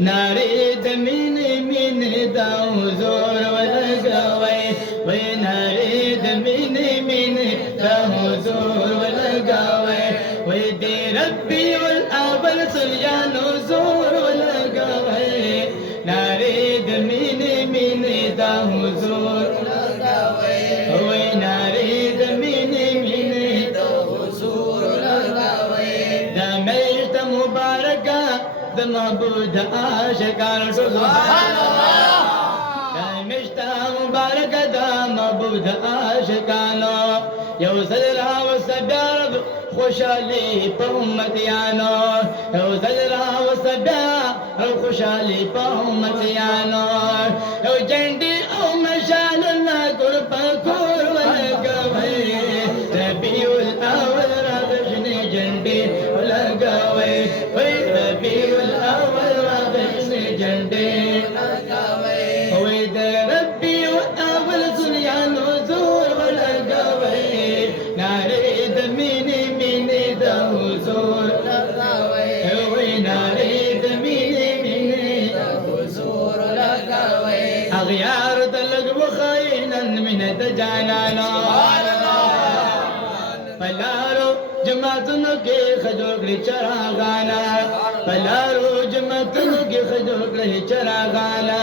ناري دميني من داو زور ولقوي وناري دميني من داو زور ولقوي ويدي ربي والأول صليان زور ولقوي ناري دميني من داو زور ولقوي وناري دميني من داو زور ولقوي دميت مباركة معبود عاشقان سبحان الله دمشتا مبارك دا معبود عاشقان يوصل را وسبيار خوشالي بأمتيانو يوصل را وسبيار خوشالي بأمتيانو يو جندي أو مشال الله قرب كور ولقوي ربيع الأول رغشني جندي ولقوي ربيع الأول رغشني جندي ولقوي ربيع الأول صليان وزور ولقوي ناري دميني ميني دوزور ولقوي ناري دميني ميني دوزور ولقوي أغيار دلق وخينا من تجانانا پلارو جماعتونو کې خجور کړی چراغانا پلارو جماعتونو کې خجور کړی چراغانا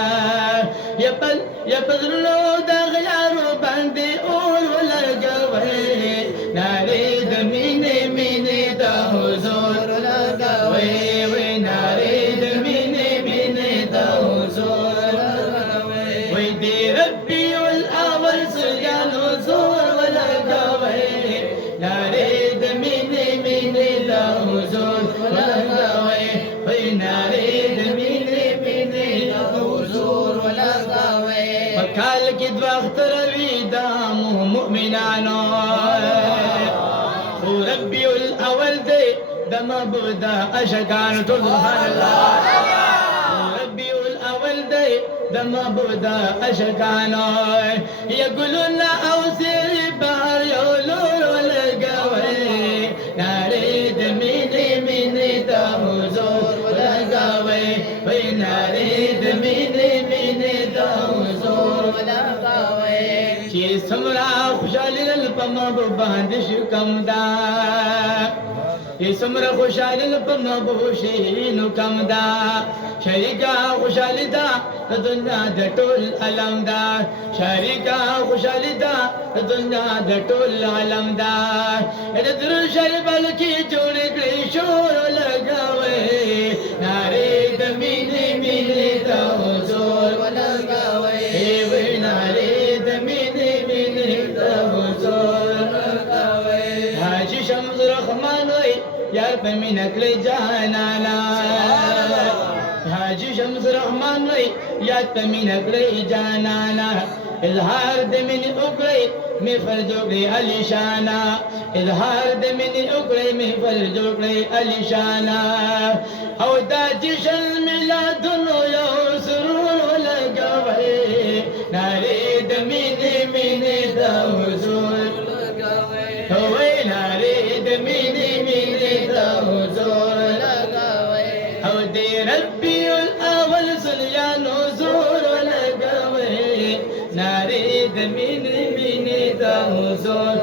یپدرلو د غیارو باندې اور ولګوي ناري د مینې مینې د حضور لګوي وي ناري د مینې مینې د حضور لګوي وي دی ربي الاول سجان حضور ولګوي ناري د مینې مینې د حضور لګوي وي ناري د مینې مینې د حضور لګوي پکال کې دوه اختر وی د مؤمنانو ربي الاول دی د معبود عاشقان سبحان الله ربي الاول دی د معبود عاشقان يقولون اوسر بار يولور ولقوي ناري د مینې مینې د حضور لګوي وي ناري د مینې مینې د حضور لګوي چې څومره خوشالي لل په محبوب باندې شو کم دا چې څومره خوشالي لل په محبوب شي نو کم دا شریکا خوشالي دا د دنیا د ټول عالم دا شریکا خوشالي دا د دنیا د ټول عالم دا د درو شریف بلکی جوړ کړی شور لګوي ناري د مینې مینې د حضور لګوي وي ناري د مینې مینې د حضور لګوي حاجی شمس رحمان وي یار په مینه کړی جانانا حاجی شمس رحمان وی یاد په مینه کړی جانانا اظهار د مینې وکړی می فرج وکړی علی شانا اظهار د مینې وکړی می فرج وکړی علی شانا او دا جشن میلادونو یو سرور لګوي ناري د مینې مینې د حضور لګوي وای ناري د مینې مینې د حضور لګوي او دی ربي الاول صليان زور لګوي ناري د مینې مینې د حضور